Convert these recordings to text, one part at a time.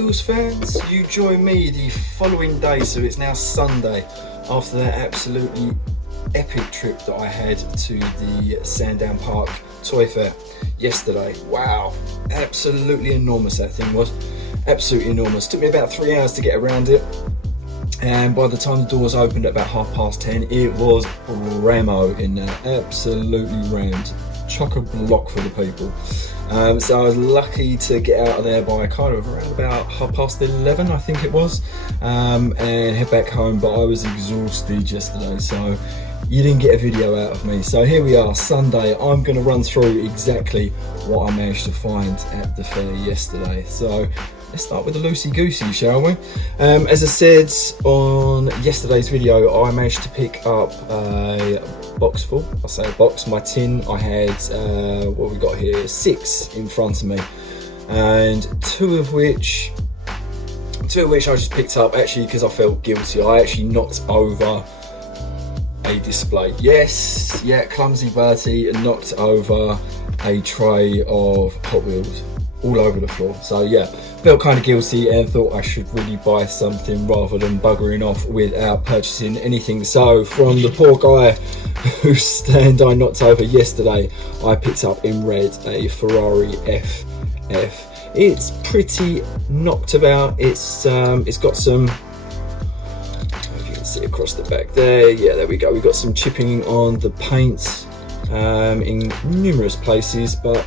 Wheels fans, you join me the following day, so it's now Sunday, after that absolutely epic trip that I had to the Sandown Park Toy Fair yesterday. Wow, absolutely enormous that thing was, absolutely enormous. Took me about 3 hours to get around it, and by the time the doors opened at about 10:30, it was ramo in there, absolutely rammed, chock-a-block for the people. So I was lucky to get out of there by kind of around about 11:30, I think it was, and head back home. But I was exhausted yesterday, so you didn't get a video out of me. So here we are, Sunday. I'm going to run through exactly what I managed to find at the fair yesterday. So let's start with the loosey-goosey, shall we? As I said on yesterday's video, I managed to pick up a box full. I say a box, my tin. I had, what we got here, 6 in front of me, and two of which I just picked up actually because I felt guilty. I actually knocked over a display. Yes, yeah, clumsy Bertie, and knocked over a tray of Hot Wheels all over the floor. So yeah, felt kind of guilty and thought I should really buy something rather than buggering off without purchasing anything. So from the poor guy whose stand I knocked over yesterday, I picked up in red a Ferrari FF. It's pretty knocked about. It's got some, if you can see across the back there, yeah, there we go, we got some chipping on the paint in numerous places, but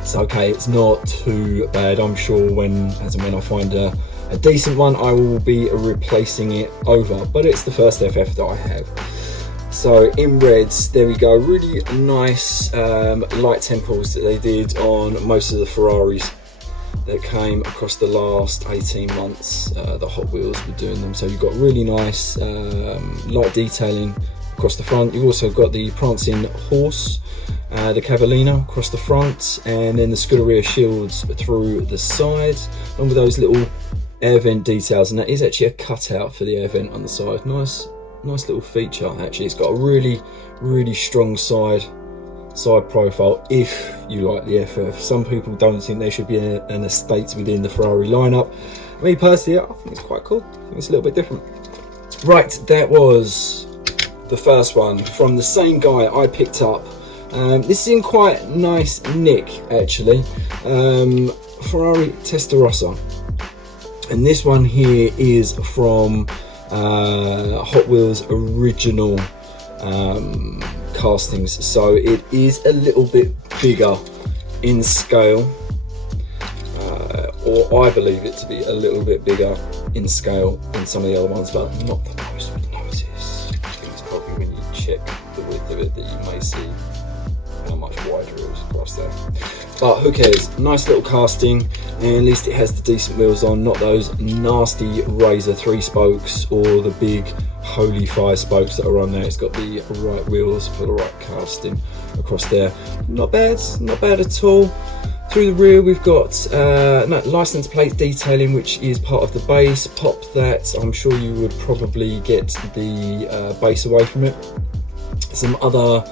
it's okay, it's not too bad. I'm sure when I find a decent one, I will be replacing it over, but it's the first FF that I have. So in reds, there we go, really nice light temples that they did on most of the Ferraris that came across the last 18 months. The Hot Wheels were doing them, so you've got really nice light detailing across the front. You've also got the prancing horse, the Cavallino across the front, and then the Scuderia shields through the sides, along with those little air vent details, and that is actually a cutout for the air vent on the side. Nice little feature actually. It's got a really strong side profile if you like the FF. Some people don't think there should be an estate within the Ferrari lineup. Me personally, I think it's quite cool. I think it's a little bit different. Right, that was the first one from the same guy I picked up. This is in quite nice nick actually. Ferrari Testarossa, and this one here is from Hot Wheels original castings, so it is a little bit bigger in scale, or I believe it to be a little bit bigger in scale than some of the other ones, but not the most would notice. I think it's probably when you check the width of it that you may see how much wider it is across there, but who cares. Nice little casting, and at least it has the decent wheels on, not those nasty Razor 3 spokes or the big Holy 5 spokes that are on there. It's got the right wheels for the right casting across there. Not bad at all. Through the rear we've got license plate detailing, which is part of the base. Pop that, I'm sure you would probably get the base away from it. Some other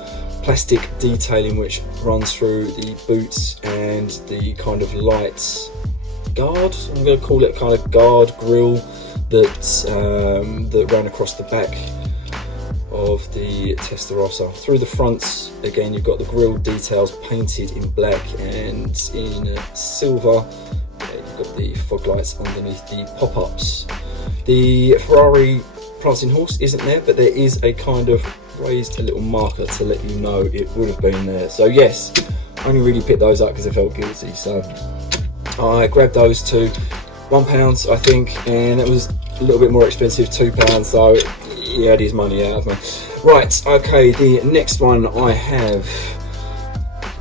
plastic detailing which runs through the boots and the kind of light guard, I'm going to call it kind of guard grille that ran across the back of the Testarossa. Through the fronts again, you've got the grille details painted in black and in silver. You've got the fog lights underneath the pop-ups. The Ferrari prancing horse isn't there, but there is a kind of raised a little marker to let you know it would have been there. So yes, I only really picked those up because I felt guilty, so I grabbed those two. £1 I think, and it was a little bit more expensive, £2, so he had his money out of me. Right, okay, the next one I have,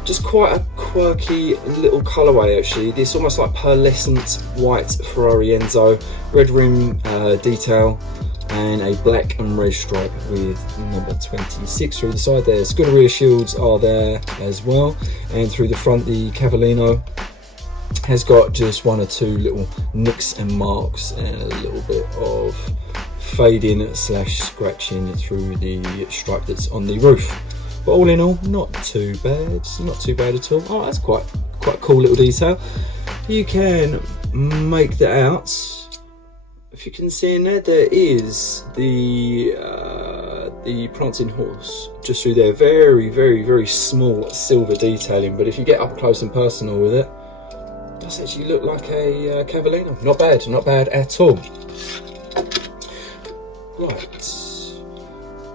just quite a quirky little colourway actually. It's almost like pearlescent white Ferrari Enzo, red rim detail, and a black and red stripe with number 26 through the side there. Scuderia shields are there as well, and through the front the Cavallino has got just 1 or 2 little nicks and marks and a little bit of fading / scratching through the stripe that's on the roof. But all in all, not too bad at all. Oh, that's quite a cool little detail. You can make that out. If you can see in there, there is the prancing horse just through there. Very, very, very small silver detailing, but if you get up close and personal with it, it does actually look like a cavallino. Not bad at all. Right.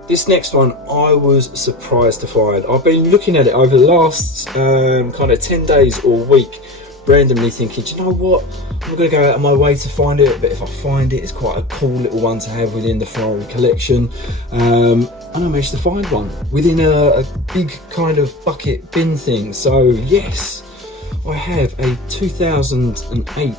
This next one I was surprised to find. I've been looking at it over the last kind of 10 days or week, randomly thinking, do you know what? I'm going to go out of my way to find it, but if I find it, it's quite a cool little one to have within the Ferrari collection. And I managed to find one within a big kind of bucket bin thing. So yes, I have a 2008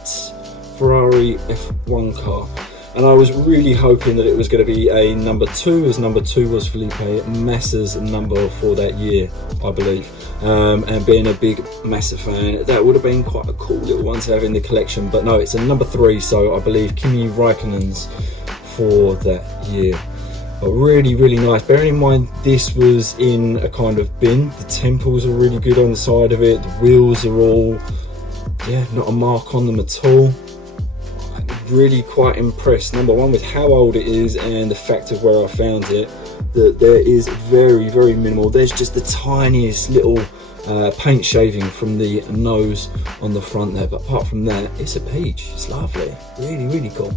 Ferrari F1 car. And I was really hoping that it was going to be a number 2, as number 2 was Felipe Massa's number for that year, I believe. And being a big Massa fan, that would have been quite a cool little one to have in the collection. But no, it's a number 3, so I believe Kimi Raikkonen's for that year. But really, really nice. Bearing in mind, this was in a kind of bin. The temples are really good on the side of it. The wheels are all, yeah, not a mark on them at all. Really quite impressed, number one, with how old it is and the fact of where I found it, that there is very, very minimal. There's just the tiniest little paint shaving from the nose on the front there, but apart from that, it's a peach. It's lovely, really, really cool.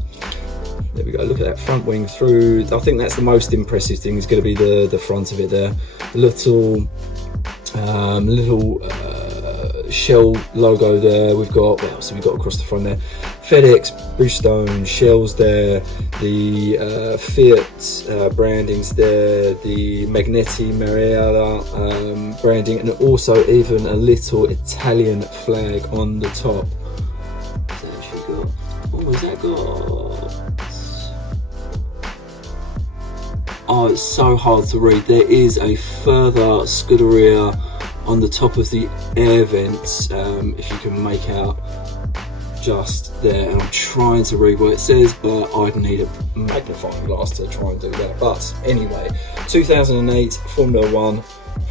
There we go, look at that front wing through. I think that's the most impressive thing, is going to be the front of it there. The little Shell logo there. We've got, what else have we got across the front there? FedEx, Bridgestone, Shells there, the Fiat brandings there, the Magneti Marella branding, and also even a little Italian flag on the top. What's that actually got? Oh, has that got? Oh, it's so hard to read. There is a further Scuderia on the top of the air vents, if you can make out just there. And I'm trying to read what it says, but I'd need a magnifying glass to try and do that. But anyway, 2008 Formula 1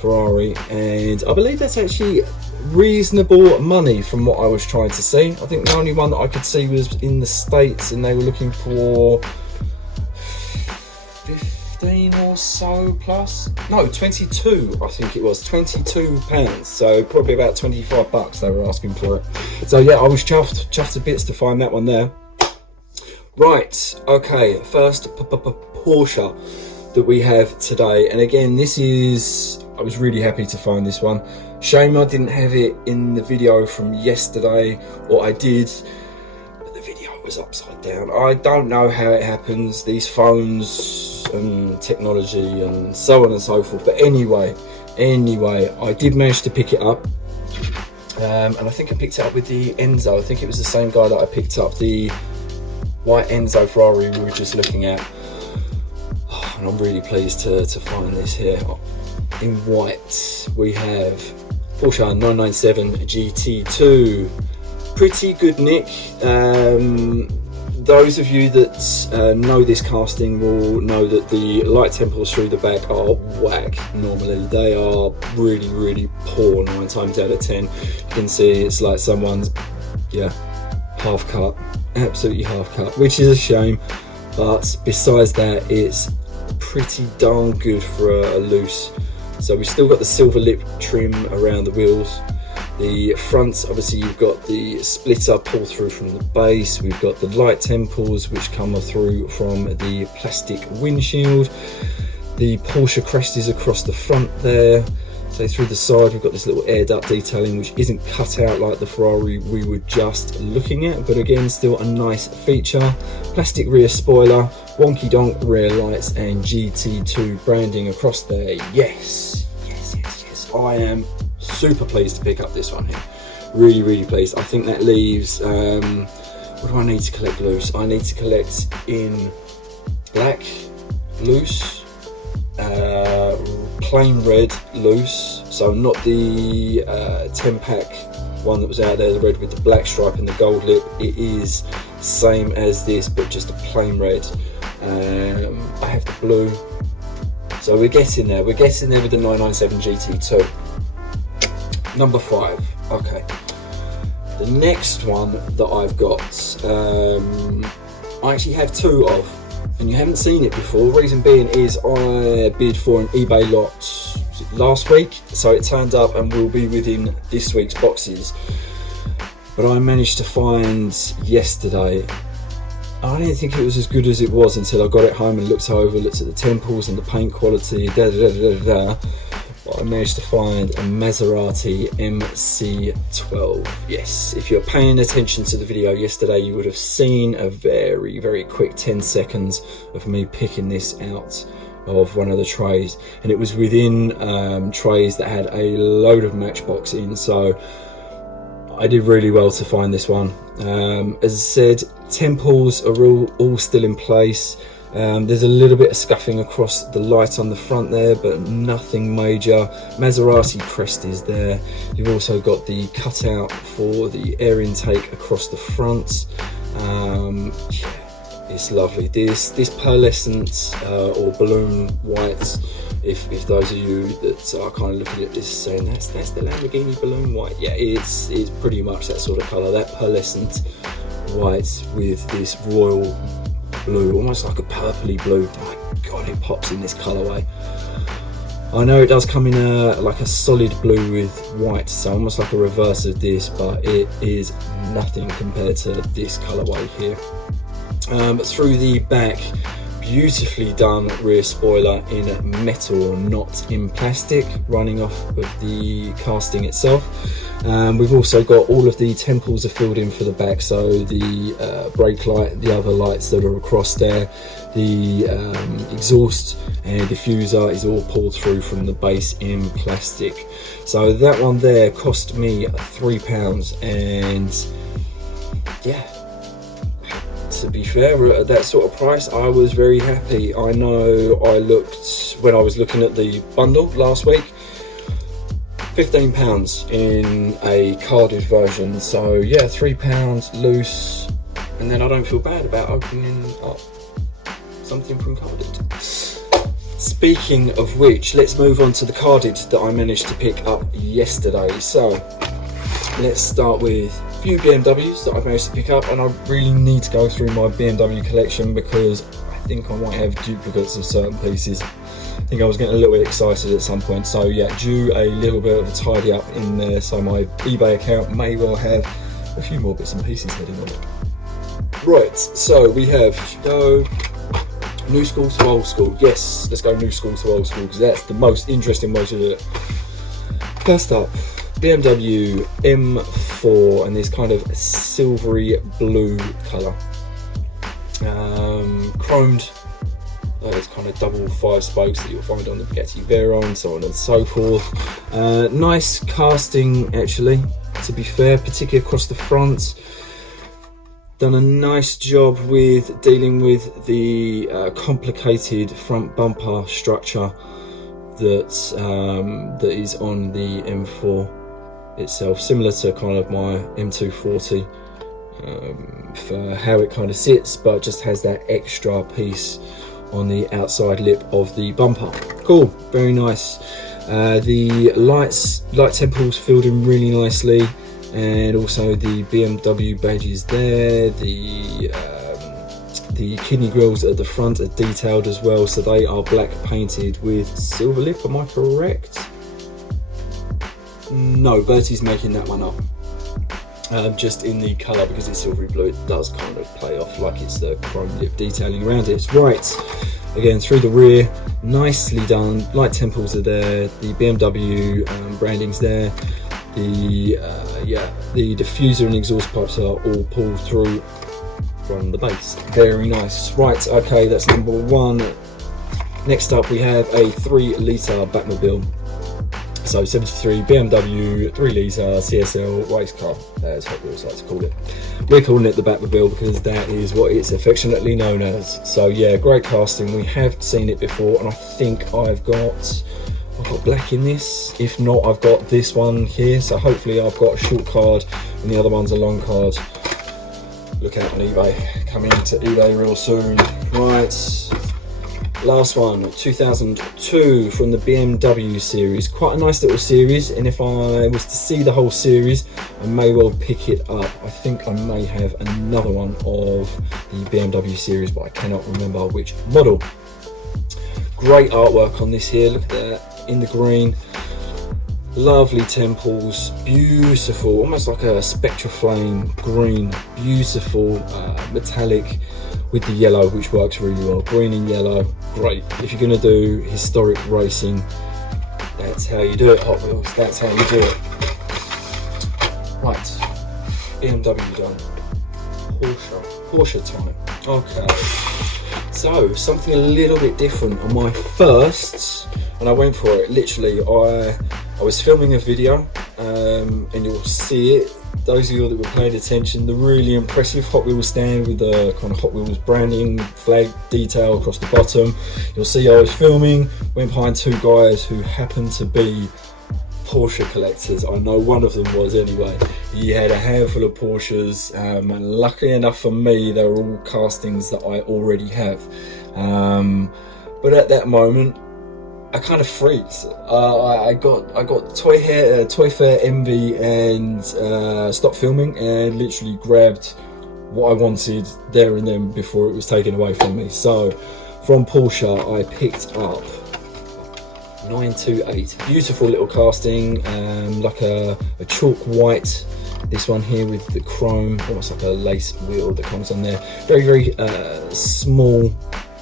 Ferrari, and I believe that's actually reasonable money from what I was trying to see. I think the only one that I could see was in the States, and they were looking for 15 or so plus. No, 22, I think it was, £22. So probably about 25 bucks they were asking for it. So yeah, I was chuffed to bits to find that one there. Right, okay, first Porsche that we have today. And again, this is, I was really happy to find this one. Shame I didn't have it in the video from yesterday, or I did, but the video was upside down. I don't know how it happens, these phones and technology and so on and so forth. But anyway, I did manage to pick it up. And I think I picked it up with the Enzo. I think it was the same guy that I picked up the white Enzo Ferrari we were just looking at. Oh, and I'm really pleased to find this here. In white, we have Porsche 997 GT2. Pretty good nick. Those of you that know this casting will know that the light temples through the back are whack normally. They are really, really poor 9 times out of 10. You can see it's like someone's, yeah, half cut, absolutely half cut, which is a shame. But besides that, it's pretty darn good for a loose. So we've still got the silver lip trim around the wheels. The front, obviously you've got the splitter pull through from the base. We've got the light temples which come through from the plastic windshield. The Porsche crest is across the front there. So through the side we've got this little air duct detailing which isn't cut out like the Ferrari we were just looking at, but again still a nice feature. Plastic rear spoiler, wonky donk rear lights, and GT2 branding across there. Yes, I am super pleased to pick up this one here. Really, really pleased. I think that leaves, what do I need to collect loose? I need to collect in black loose, plain red loose, so not the 10 pack one that was out there, the red with the black stripe and the gold lip. It is same as this but just a plain red. I have the blue, so we're getting there with the 997 GT2. Number 5, okay, the The next one that I've got, I actually have two of, and you haven't seen it before. Reason being is I bid for an eBay lot last week, so it turned up and will be within this week's boxes. But I managed to find yesterday, I didn't think it was as good as it was until I got it home and looked at the temples and the paint quality, But I managed to find a Maserati MC12. Yes, if you're paying attention to the video yesterday, you would have seen a very, very quick 10 seconds of me picking this out of one of the trays. And it was within trays that had a load of Matchbox in, so I did really well to find this one. As I said, temples are all still in place. There's a little bit of scuffing across the light on the front there, but nothing major. Maserati crest is there. You've also got the cutout for the air intake across the front. Yeah, it's lovely. This pearlescent or balloon white, if those of you that are kind of looking at this saying that's the Lamborghini balloon white, yeah, it's pretty much that sort of colour, that pearlescent white with this royal blue, almost like a purpley blue. My god, it pops in this colourway. I know it does come in like a solid blue with white, so almost like a reverse of this, but it is nothing compared to this colourway here. Through the back, beautifully done rear spoiler in metal, not in plastic, running off of the casting itself. We've also got all of the temples are filled in for the back, so the brake light, the other lights that are across there, the exhaust and diffuser is all pulled through from the base in plastic. So that one there cost me £3, and yeah, to be fair, at that sort of price, I was very happy. I know I looked, when I was looking at the bundle last week, £15 in a carded version. So yeah, £3 loose, and then I don't feel bad about opening up something from carded. Speaking of which, let's move on to the carded that I managed to pick up yesterday. So let's start with a few BMWs that I've managed to pick up, and I really need to go through my BMW collection because I think I might have duplicates of certain pieces. I think I was getting a little bit excited at some point, so yeah, due a little bit of a tidy up in there, so my eBay account may well have a few more bits and pieces heading on it. Right, so we have new school to old school. Yes, let's go new school to old school because that's the most interesting way to do it. First up, BMW M4 and this kind of silvery blue colour. Chromed. It's kind of double 5 spokes that you'll find on the Bugatti Veyron, so on and so forth. Nice casting actually, to be fair, particularly across the front. Done a nice job with dealing with the complicated front bumper structure that is on the M4 itself, similar to kind of my M240 for how it kind of sits, but just has that extra piece on the outside lip of the bumper. Cool, very nice. The light temples filled in really nicely, and also the BMW badges there. The kidney grills at the front are detailed as well, so they are black painted with silver lip. Am I correct? No, Bertie's making that one up. Just in the colour, because it's silvery blue, it does kind of play off like it's the chrome lip detailing around it. Right, again through the rear, nicely done. Light temples are there, the BMW branding's there, the diffuser and exhaust pipes are all pulled through from the base. Very nice. Right, okay, that's number one. Next up we have a 3-litre Batmobile. So 73 BMW 3-litre CSL race car, as Hot Wheels like to call it. We're calling it the Batmobile because that is what it's affectionately known as. So yeah, great casting. We have seen it before, and I think I've got black in this. If not, I've got this one here. So hopefully I've got a short card and the other one's a long card. Look out on eBay, coming into eBay real soon. Right, Last one, 2002 from the BMW series. Quite a nice little series, and if I was to see the whole series, I may well pick it up. I think I may have another one of the BMW series, but I cannot remember which model. Great artwork on this here, look at that, in the green. Lovely temples, beautiful, almost like a spectra flame green, beautiful metallic with the yellow, which works really well. Green and yellow, great. If you're going to do historic racing, that's how you do it, Hot Wheels, that's how you do it. Right, BMW done. Porsche time. Okay, so something a little bit different. On my first, and I went for it, literally, I was filming a video, and you'll see it. Those of you that were paying attention, the really impressive Hot Wheels stand with the kind of Hot Wheels branding, flag detail across the bottom. You'll see I was filming, went behind two guys who happened to be Porsche collectors. I know one of them was anyway. He had a handful of Porsches, and luckily enough for me, they were all castings that I already have. But at that moment, I kind of freaked. I got Toy Fair envy and stopped filming and literally grabbed what I wanted there and then before it was taken away from me. So from Porsche, I picked up 928. Beautiful little casting, like a chalk white. This one here with the chrome, almost like a lace wheel that comes on there. Very small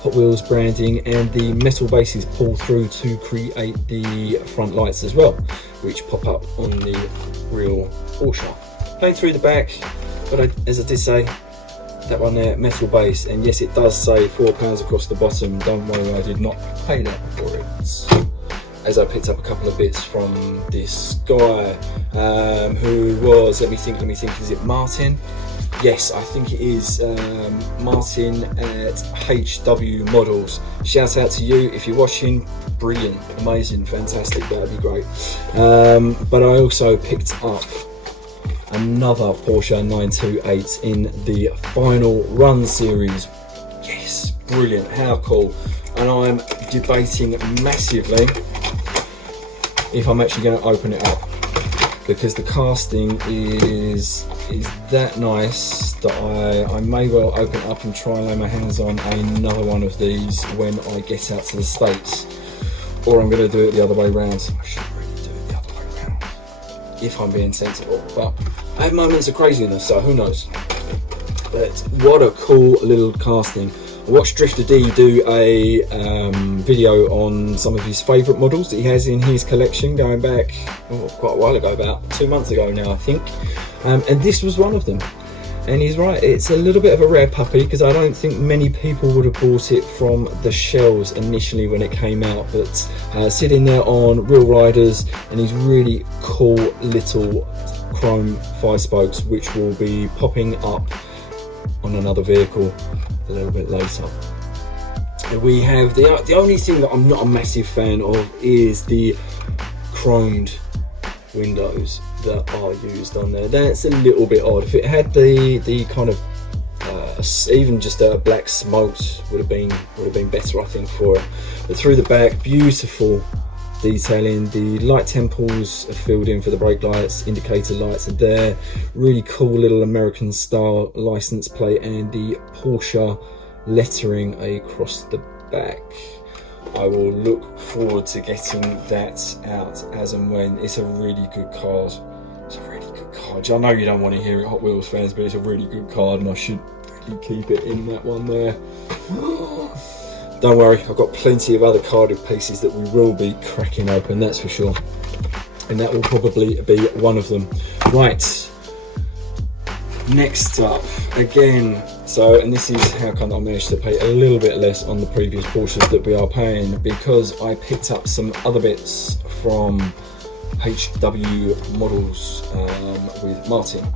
Hot Wheels branding, and the metal bases pull through to create the front lights as well, which pop up on the real Porsche. Playing through the back, but as I did say, that one there, metal base, and yes, it does say £4 across the bottom. Don't worry, I did not pay that for it. As I picked up a couple of bits from this guy, who was, let me think, is it Martin? Yes, I think it is Martin at HW Models. Shout out to you if you're watching. Brilliant, amazing, fantastic, that'd be great. But I also picked up another Porsche 928 in the Final Run series. Yes, brilliant, how cool. And I'm debating massively if I'm actually going to open it up, because the casting is that nice that I may well open it up and try and lay my hands on another one of these when I get out to the States. Or I'm going to do it the other way around. I should really do it the other way around, if I'm being sensible. But I have moments of craziness, so who knows. But what a cool little casting. I watched Drifter D do a video on some of his favourite models that he has in his collection, going back quite a while ago, about 2 months ago now, I think. And this was one of them. And he's right, it's a little bit of a rare puppy, because I don't think many people would have bought it from the shelves initially when it came out, but sitting there on Real Riders, and these really cool little chrome 5-spokes, which will be popping up on another vehicle a little bit later. And we have the only thing that I'm not a massive fan of is the chromed windows that are used on there. That's a little bit odd. If it had the kind of even just a black smoked would have been better, I think, for it. But through the back, beautiful detailing. The light temples are filled in for the brake lights, indicator lights are there. Really cool little American style license plate, and the Porsche lettering across the back. I will look forward to getting that out as and when. It's a really good card. It's a really good card. I know you don't want to hear it, Hot Wheels fans, but it's a really good card, and I should really keep it in that one there. Don't worry, I've got plenty of other carded pieces that we will be cracking open, that's for sure. And that will probably be one of them. Right, next up, again, and this is how come I managed to pay a little bit less on the previous Porsches that we are paying, because I picked up some other bits from HW Models with Martin.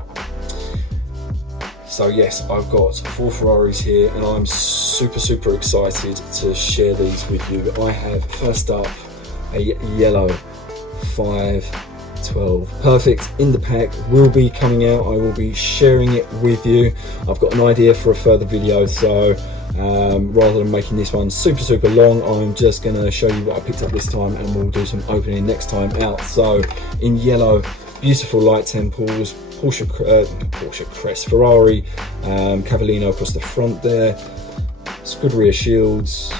So yes, I've got 4 Ferraris here, and I'm super excited to share these with you. I have, first up, a yellow 512 Perfect in the pack, will be coming out. I will be sharing it with you. I've got an idea for a further video, so Rather than making this one super long, I'm just going to show you what I picked up this time, and we'll do some opening next time out. So in yellow, beautiful light temples, Porsche crest, Ferrari Cavallino across the front there, Scuderia shields,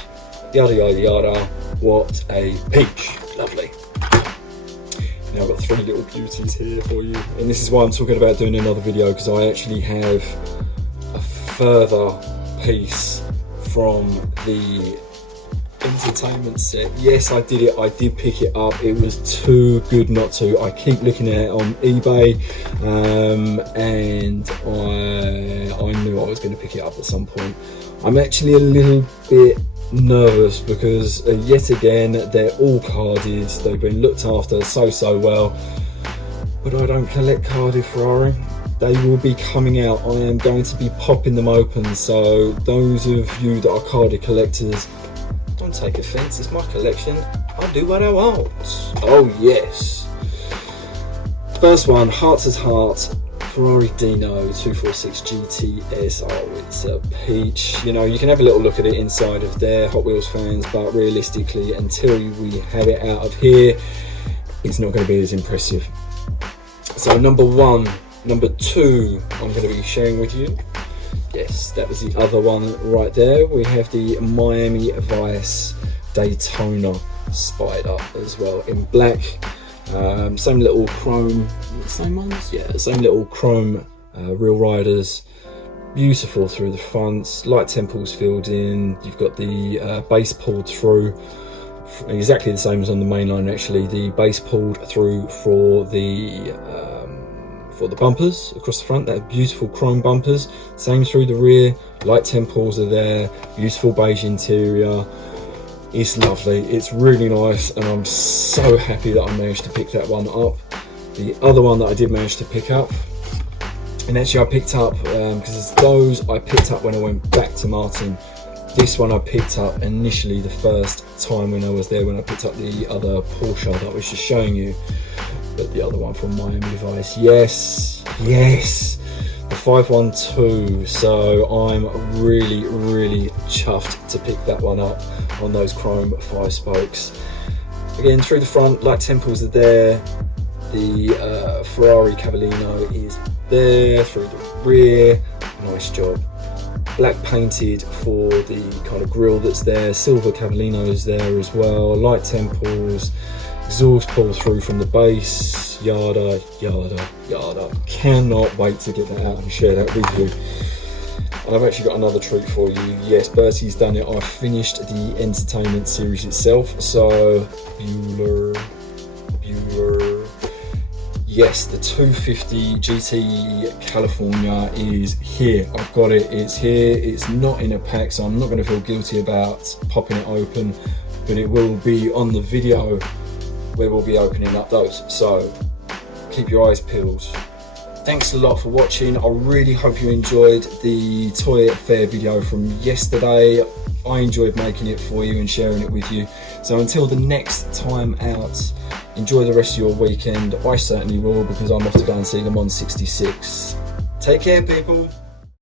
yada yada yada. What a peach, lovely. Now I've got 3 little beauties here for you, and this is why I'm talking about doing another video, because I actually have a further piece from the entertainment set. Yes, I did it. I did pick it up. It was too good not to. I keep looking at it on eBay, and I knew I was going to pick it up at some point. I'm actually a little bit nervous because yet again they're all carded. They've been looked after so well, but I don't collect carded Ferrari. They will be coming out. I am going to be popping them open, so those of you that are carded collectors, don't take offense, it's my collection. I'll do what I want. Oh yes. First one, Hearts as Heart, Ferrari Dino 246 GTS. Oh, it's a peach. You know, you can have a little look at it inside of there, Hot Wheels fans, but realistically, until we have it out of here, it's not going to be as impressive. So number 1, number 2, I'm going to be sharing with you. Yes, that was the other one right there. We have the Miami Vice Daytona Spider as well in black. Same little chrome, same ones? Yeah, same little chrome Real Riders. Beautiful through the front, light temples filled in. You've got the base pulled through, exactly the same as on the main line actually. The base pulled through for the bumpers across the front. They're beautiful chrome bumpers. Same through the rear, light temples are there, beautiful beige interior. It's lovely, it's really nice, and I'm so happy that I managed to pick that one up. The other one that I did manage to pick up, and actually I picked up, because those I picked up when I went back to Martin. This one I picked up initially the first time when I was there, when I picked up the other Porsche that I was just showing you. But the other one from Miami Vice, yes, the 512. So I'm really chuffed to pick that one up on those chrome 5 spokes. Again, through the front, light temples are there. The Ferrari Cavallino is there. Through the rear, nice job. Black painted for the kind of grille that's there. Silver Cavallino is there as well. Light temples. Exhaust pull through from the base, yada yada yada. Cannot wait to get that out and share that with you. And I've actually got another treat for you. Yes, Bertie's done it. I finished the entertainment series itself. So Bueller. Yes, the 250 GT California is here. I've got it. It's here. It's not in a pack, so I'm not going to feel guilty about popping it open, but it will be on the video where we'll be opening up those, so keep your eyes peeled. Thanks a lot for watching. I really hope you enjoyed the toy fair video from yesterday. I enjoyed making it for you and sharing it with you. So until the next time out, enjoy the rest of your weekend. I certainly will, because I'm off to go and see them on 66. Take care, people.